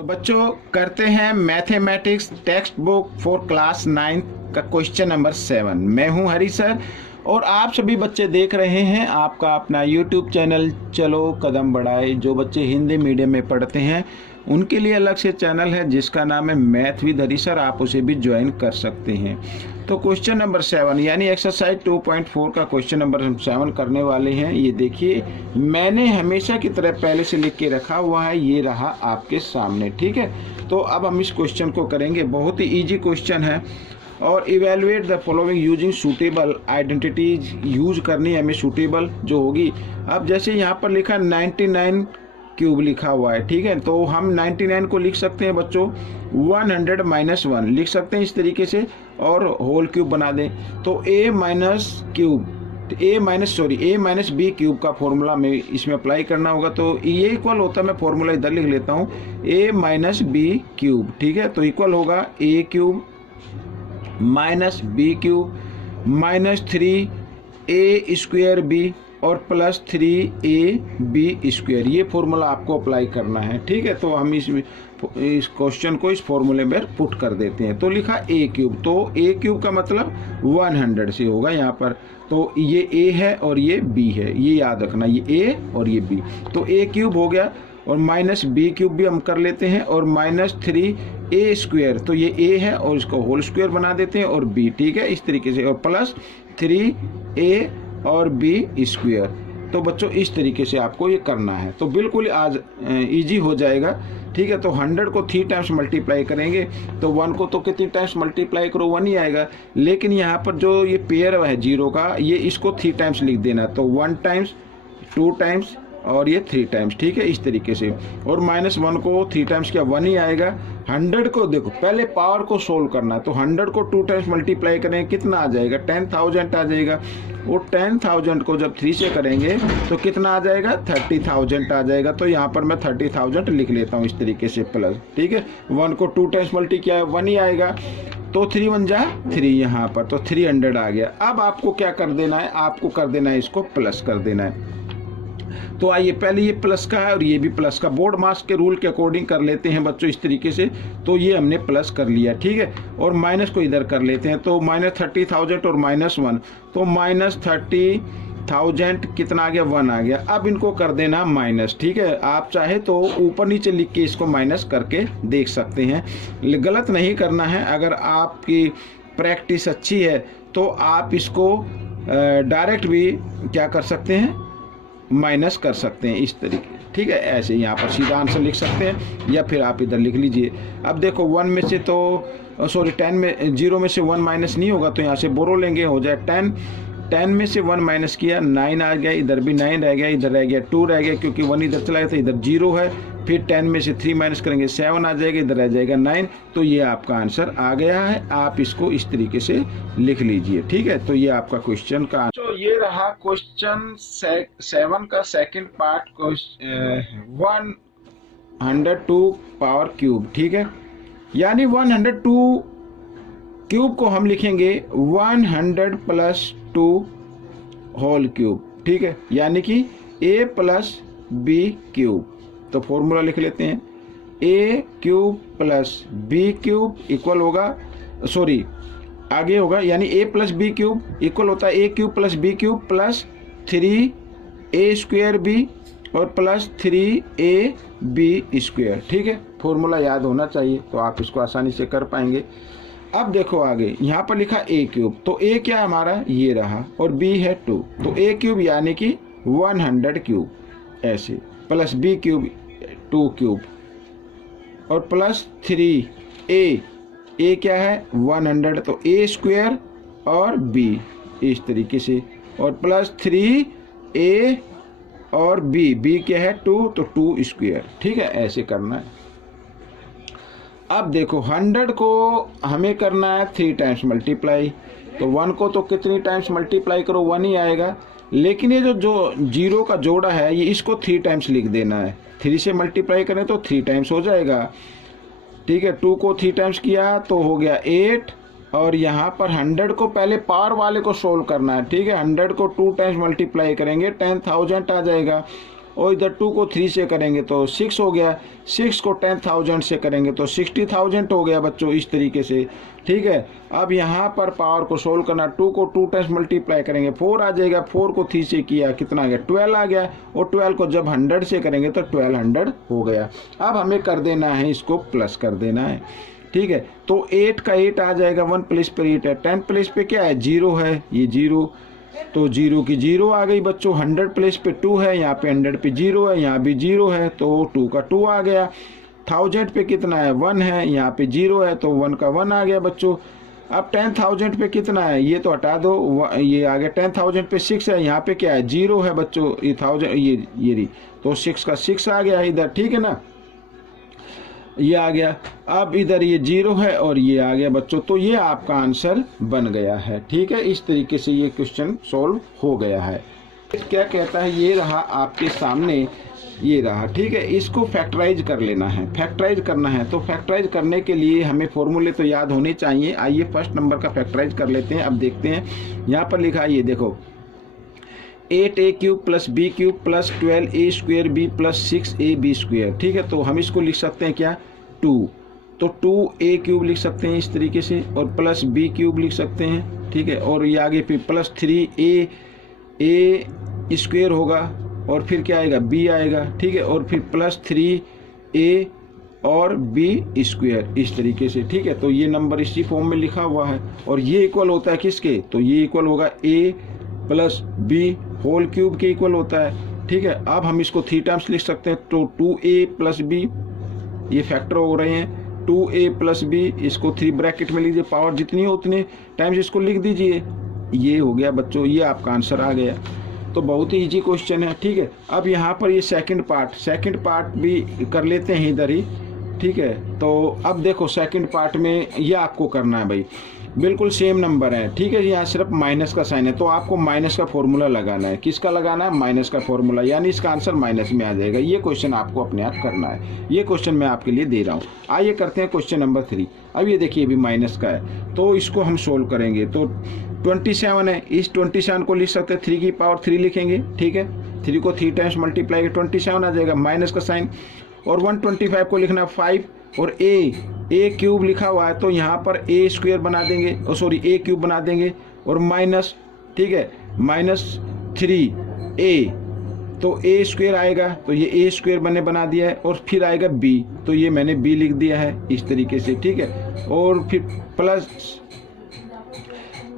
तो बच्चों करते हैं mathematics text book for class 9 का क्वेश्चन नंबर 7। मैं हूं हरी सर और आप सभी बच्चे देख रहे हैं आपका अपना यूट्यूब चैनल चलो कदम बढ़ाए। जो बच्चे हिंदी मीडियम में पढ़ते हैं उनके लिए अलग से चैनल है जिसका नाम है मैथ विद हरी सर, आप उसे भी ज्वाइन कर सकते हैं। तो क्वेश्चन नंबर 7 यानी एक्सरसाइज 2.4 का क्वेश्चन नंबर हम 7 करने वाले हैं। ये देखिए मैंने हमेशा की तरह पहले से लिख के रखा हुआ है, ये रहा आपके सामने। ठीक है, तो अब हम इस क्वेश्चन को करेंगे। बहुत ही ईजी क्वेश्चन है और evaluate the following using suitable identities use करनी है हमें, सूटेबल जो होगी। अब जैसे यहाँ पर लिखा 99 क्यूब लिखा हुआ है, ठीक है, तो हम 99 को लिख सकते हैं बच्चों 100 माइनस 1 लिख सकते हैं इस तरीके से और होल क्यूब बना दें। तो a माइनस बी क्यूब का फॉर्मूला में इसमें अप्लाई करना होगा। तो ये इक्वल होता है, मैं फॉर्मूला इधर लिख लेता हूँ, a माइनस बी क्यूब। ठीक है, तो इक्वल होगा a cube minus b cube minus 3a square b और प्लस 3ab स्क्वायर। ये फॉर्मूला आपको अप्लाई करना है। ठीक है, तो हम इस क्वेश्चन को इस फॉर्मूले में पुट कर देते हैं। तो लिखा a क्यूब, तो a क्यूब का मतलब 100 से होगा यहाँ पर। तो ये a है और ये b है, ये याद रखना, ये a और ये b। तो a क्यूब हो गया और माइनस बी क्यूब भी हम कर लेते हैं और माइनस 3a स्क्वायर, तो ये a है और इसको होल स्क्वायर बना देते हैं और b। ठीक है, इस तरीके से, और प्लस 3a और b स्क्वायर। तो बच्चों इस तरीके से आपको ये करना है, तो बिल्कुल आज इजी हो जाएगा। ठीक है, तो 100 को 3 टाइम्स मल्टीप्लाई करेंगे तो 1 को तो कितनी टाइम्स मल्टीप्लाई करो 1 ही आएगा, लेकिन यहाँ पर जो ये पेयर है 0 का, ये इसको 3 टाइम्स लिख देना। तो 1 टाइम्स 2 टाइम्स और ये 3 टाइम्स। ठीक है, इस तरीके से, और माइनस 1 को 3 टाइम्स क्या 1 ही आएगा। 100 को देखो पहले पावर को सोल्व करना है, तो 100 को 2 टाइम्स मल्टीप्लाई करेंगे कितना आ जाएगा 10,000 आ जाएगा। और 10,000 को जब 3 से करेंगे तो कितना आ जाएगा 30,000 आ जाएगा। तो यहाँ पर मैं 30,000 लिख लेता हूँ इस तरीके से प्लस। ठीक है, 1 को 2 टाइम्स मल्टी किया है 1 ही आएगा, तो 3 1 जा 3 यहाँ पर, तो 300 आ गया। अब आपको क्या कर देना है, आपको कर देना है इसको प्लस कर देना है। तो आइए पहले ये प्लस का है और ये भी प्लस का, बोर्ड मास के रूल के अकॉर्डिंग कर लेते हैं बच्चों इस तरीके से। तो ये हमने प्लस कर लिया, ठीक है, और माइनस को इधर कर लेते हैं। तो माइनस 30,000 और माइनस 1, तो माइनस 30,000 कितना आ गया 1 आ गया। अब इनको कर देना माइनस। ठीक है, आप चाहे तो ऊपर नीचे लिख के इसको माइनस करके देख सकते हैं, गलत नहीं करना है। अगर आपकी प्रैक्टिस अच्छी है तो आप इसको डायरेक्ट भी क्या कर सकते हैं, माइनस कर सकते हैं इस तरीके। ठीक है, ऐसे यहाँ पर सीधा आंसर लिख सकते हैं या फिर आप इधर लिख लीजिए। अब देखो 1 में से तो 10 में 0 में से 1 माइनस नहीं होगा, तो यहाँ से बोरो लेंगे, हो जाए 10 में से 1 माइनस किया 9 आ गया, इधर भी 9 रह गया, इधर रह गया 2 रह गया क्योंकि 1 इधर चला गया था, इधर 0 है। फिर 10 में से 3 माइनस करेंगे 7 आ जाएगा, इधर रह जाएगा 9। तो ये आपका आंसर आ गया है, आप इसको इस तरीके से लिख लीजिए। ठीक है, तो ये आपका क्वेश्चन का आंसर। तो ये रहा क्वेश्चन 7 का सेकंड पार्ट, 102 पावर क्यूब। ठीक है, यानी 102 क्यूब को हम लिखेंगे 100 प्लस 2 होल क्यूब। ठीक है, यानी कि a प्लस बी क्यूब। तो फॉर्मूला लिख लेते हैं, a cube plus b cube equal होगा, सॉरी आगे होगा, यानी a plus b cube equal होता है a cube plus b cube plus 3a square b और प्लस 3ab स्क्वायर। ठीक है, फॉर्मूला याद होना चाहिए तो आप इसको आसानी से कर पाएंगे। अब देखो आगे यहाँ पर लिखा a क्यूब, तो a क्या हमारा ये रहा और b है 2, तो a क्यूब यानी कि 100 क्यूब ऐसे, प्लस b क्यूब 2 क्यूब और प्लस 3a क्या है 100, तो a स्क्वायर और b इस तरीके से, और प्लस 3a और b क्या है 2, तो 2 स्क्वायर। ठीक है, ऐसे करना है। अब देखो 100 को हमें करना है 3 टाइम्स मल्टीप्लाई, तो 1 को तो कितनी टाइम्स मल्टीप्लाई करो 1 ही आएगा, लेकिन ये जो 0 का जोड़ा है ये इसको 3 टाइम्स लिख देना है। 3 से मल्टीप्लाई करें तो 3 टाइम्स हो जाएगा। ठीक है, 2 को 3 टाइम्स किया तो हो गया 8, और यहाँ पर 100 को पहले पावर वाले को सोल्व करना है। ठीक है, 100 को 2 टाइम्स मल्टीप्लाई करेंगे 10,000 आ जाएगा, और इधर 2 को 3 से करेंगे तो 6 हो गया, 6 को 10,000 से करेंगे तो 60,000 हो गया बच्चों, इस तरीके से। ठीक है, अब यहाँ पर पावर को सोल्व करना, 2 को 2 टाइम्स मल्टीप्लाई करेंगे 4 आ जाएगा, 4 को 3 से किया कितना आ गया 12 आ गया, और 12 को जब 100 से करेंगे तो 1200 हो गया। अब हमें कर देना है, इसको प्लस कर देना है। ठीक है, तो 8 का 8 आ जाएगा, 1 प्लस पर 8 है, 10 प्लस पे क्या है 0 है, ये 0, तो 0 की 0 आ गई बच्चों। 100 प्लस पे 2 है, यहाँ पे 100 पे 0 है, यहाँ भी 0 है, तो 2 का 2 आ गया। 1000 पे कितना है 1 है, यहाँ पे 0 है, तो 1 का 1 आ गया बच्चों। अब 10,000 पे कितना है, ये तो हटा दो, ये आ गया 10,000 पे 6 है, यहाँ पे क्या है 0 है बच्चों, ये 1000 ये रही, तो 6 का 6 आ गया इधर। ठीक है ना, ये आ गया। अब इधर ये 0 है और ये आ गया बच्चों, तो ये आपका आंसर बन गया है। ठीक है, इस तरीके से ये क्वेश्चन सॉल्व हो गया है। क्या कहता है, ये रहा आपके सामने, ये रहा। ठीक है, इसको फैक्टराइज कर लेना है, फैक्टराइज करना है। तो फैक्टराइज करने के लिए हमें फॉर्मूले तो याद होने चाहिए। आइए फर्स्ट नंबर का फैक्टराइज कर लेते हैं। अब देखते हैं, यहाँ पर लिखा है, ये देखो 8a³ plus b³ plus 12a² plus 6ab²। ठीक है, तो हम इसको लिख सकते हैं क्या 2, तो 2a³ लिख सकते हैं इस तरीके से, और प्लस b³ लिख सकते हैं। ठीक है, और ये आगे फिर प्लस 3a² होगा, और फिर क्या आएगा b आएगा। ठीक है, और फिर प्लस 3a और b², इस तरीके से। ठीक है, तो ये नंबर इसी फॉर्म में लिखा हुआ है, और ये इक्वल होता है किसके, तो ये इक्वल होगा a plus b whole cube के इक्वल होता है। ठीक है, अब हम इसको 3 टाइम्स लिख सकते हैं, तो 2a प्लस b, ये फैक्टर हो रहे हैं, 2a प्लस b, इसको 3 ब्रैकेट में लीजिए, पावर जितनी हो उतने टाइम्स इसको लिख दीजिए। ये हो गया बच्चों, ये आपका आंसर आ गया। तो बहुत ही इजी क्वेश्चन है। ठीक है, अब यहाँ पर ये सेकंड पार्ट भी कर लेते हैं इधर ही। ठीक है, तो अब देखो सेकंड पार्ट में ये आपको करना है भाई, बिल्कुल सेम नंबर है। ठीक है, यहाँ सिर्फ माइनस का साइन है, तो आपको माइनस का फॉर्मूला लगाना है। किसका लगाना है, माइनस का फॉर्मूला, यानी इसका आंसर माइनस में आ जाएगा। ये क्वेश्चन आपको अपने आप करना है, ये क्वेश्चन मैं आपके लिए दे रहा हूँ। आइए करते हैं क्वेश्चन नंबर 3। अब ये देखिए भी माइनस का है, तो इसको हम सोल्व करेंगे। तो 27 है, इस 27 को लिख सकते हैं 3 की पावर 3 लिखेंगे। ठीक है, 3 को 3 टाइम्स मल्टीप्लाई 27 आ जाएगा, माइनस का साइन। और 125 को लिखना 5, और a³ लिखा हुआ है, तो यहाँ पर a² बना देंगे, a³ बना देंगे, और माइनस, ठीक है, -3a, तो a² आएगा, तो ये a² मैंने बना दिया है, और फिर आएगा b, तो ये मैंने b लिख दिया है इस तरीके से। ठीक है, और फिर प्लस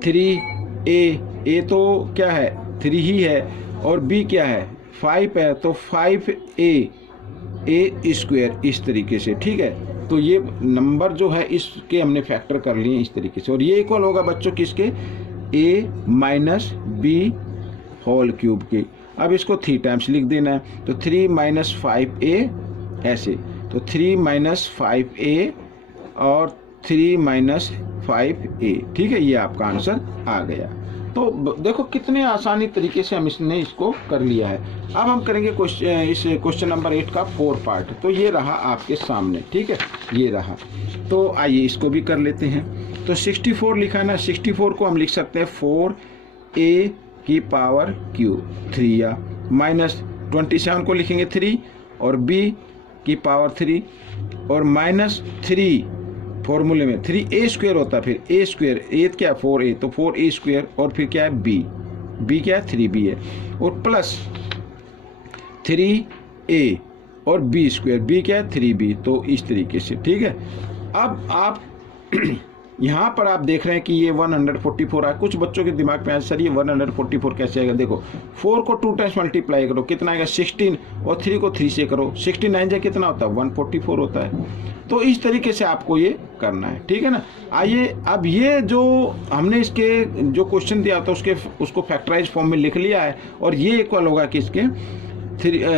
3a तो क्या है 3 ही है, और b क्या है 5 है, तो 5a² इस तरीके से। ठीक है, तो ये नंबर जो है इसके हमने फैक्टर कर लिए इस तरीके से, और ये इक्वल होगा बच्चों किसके, a minus b whole cube के। अब इसको 3 टाइम्स लिख देना है, तो 3 माइनस 5a ऐसे, तो 3 माइनस 5a और 3 माइनस 5a। ठीक है, ये आपका आंसर आ गया। तो देखो कितने आसानी तरीके से हम इसको कर लिया है। अब हम करेंगे इस क्वेश्चन नंबर 8 का 4 पार्ट। तो ये रहा आपके सामने। ठीक है, ये रहा, तो आइए इसको भी कर लेते हैं। तो 64 लिखा है ना, 64 को हम लिख सकते हैं 4a की पावर क्यूब 3, या माइनस 27 को लिखेंगे 3 और b की पावर 3, और माइनस 3 फॉर्मूले में 3a² होता है, फिर a², a क्या 4a, तो 4a², और फिर क्या है b क्या है 3b है, और प्लस 3a और b², b क्या है 3b, तो इस तरीके से। ठीक है, अब आप यहाँ पर आप देख रहे हैं कि ये 144 है। कुछ बच्चों के दिमाग में सर ये 144 कैसे आएगा। देखो 4 को 2 टाइम्स मल्टीप्लाई करो, कितना आएगा 16, और 3 को 3 से करो, 69 जा कितना होता है 144 होता है। तो इस तरीके से आपको ये करना है। ठीक है ना, आइए अब ये जो हमने इसके जो क्वेश्चन दिया था उसको फैक्टराइज फॉर्म में लिख लिया है, और ये इक्वल होगा किसके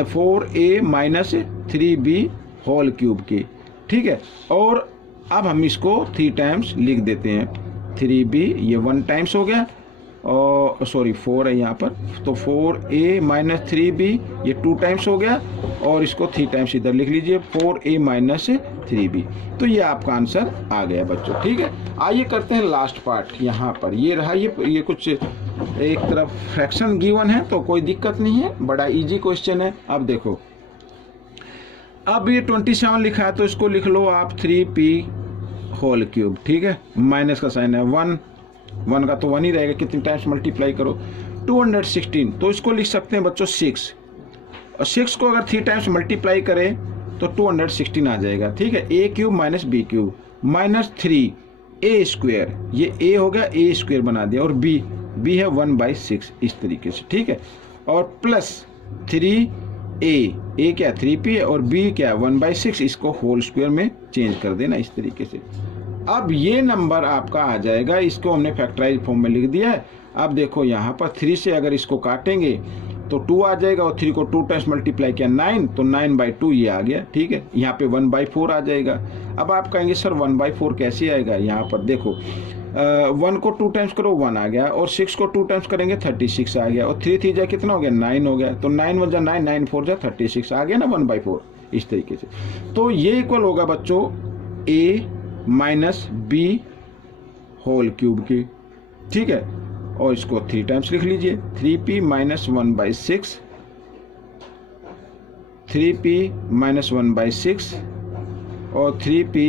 4a minus 3b whole cube के। ठीक है, और अब हम इसको 3 टाइम्स लिख देते हैं, 3b ये 1 टाइम्स हो गया, और 4 है यहाँ पर, तो 4a माइनस 3b ये 2 टाइम्स हो गया, और इसको 3 टाइम्स इधर लिख लीजिए 4a माइनस 3b। तो ये आपका आंसर आ गया बच्चों। ठीक है, आइए करते हैं लास्ट पार्ट। यहाँ पर ये रहा, ये कुछ एक तरफ फ्रैक्शन गिवन है तो कोई दिक्कत नहीं है, बड़ा इजी क्वेश्चन है। अब देखो, अब ये 27 लिखा है तो इसको लिख लो आप 3p होल क्यूब, ठीक है। माइनस का साइन है, 1 का तो 1 ही रहेगा, कितने टाइम्स मल्टीप्लाई करो, 216, तो इसको लिख सकते हैं बच्चों 6, और 6 को अगर 3 टाइम्स मल्टीप्लाई करें तो 216 आ जाएगा, ठीक है। a cube minus b cube minus 3a square, ये a हो गया, a स्क्वायर बना दिया, और b है 1/6 इस तरीके से, ठीक है। और प्लस 3a क्या 3p है और b क्या 1/6, इसको होल स्क्वायर में चेंज कर देना इस तरीके से। अब ये नंबर आपका आ जाएगा, इसको हमने फैक्टराइज फॉर्म में लिख दिया है। अब देखो यहाँ पर 3 से अगर इसको काटेंगे तो 2 आ जाएगा, और 3 को 2 टाइम्स मल्टीप्लाई किया 9, तो 9/2 ये आ गया, ठीक है। यहाँ पे 1/4 आ जाएगा। अब आप कहेंगे सर 1/4 कैसे आएगा, यहाँ पर देखो 1 को 2 टाइम्स करो 1 आ गया, और 6 को 2 टाइम्स करेंगे 36 आ गया, और 3 3 जा कितना हो गया 9 हो गया, तो 9 1 जा 9, 9 4 जा 36 आ गया ना 1/4 इस तरीके से। तो ये इक्वल होगा बच्चों a minus b whole cube की, ठीक है। और इसको 3 टाइम्स लिख लीजिए, 3p माइनस 1/6, 3p माइनस 1/6 और 3p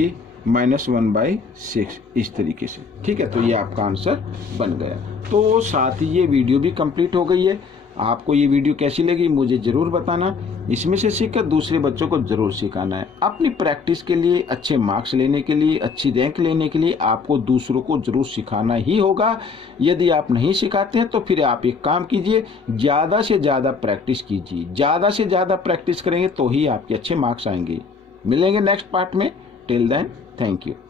माइनस 1/6 इस तरीके से, ठीक है। तो ये आपका आंसर बन गया। तो साथ ही ये वीडियो भी कंप्लीट हो गई है। आपको ये वीडियो कैसी लगी मुझे ज़रूर बताना, इसमें से सीखकर दूसरे बच्चों को ज़रूर सिखाना है। अपनी प्रैक्टिस के लिए, अच्छे मार्क्स लेने के लिए, अच्छी रैंक लेने के लिए आपको दूसरों को ज़रूर सिखाना ही होगा। यदि आप नहीं सिखाते हैं तो फिर आप एक काम कीजिए, ज़्यादा से ज़्यादा प्रैक्टिस कीजिए। ज़्यादा से ज़्यादा प्रैक्टिस करेंगे तो ही आपके अच्छे मार्क्स आएंगे। मिलेंगे नेक्स्ट पार्ट में। Till then, thank you.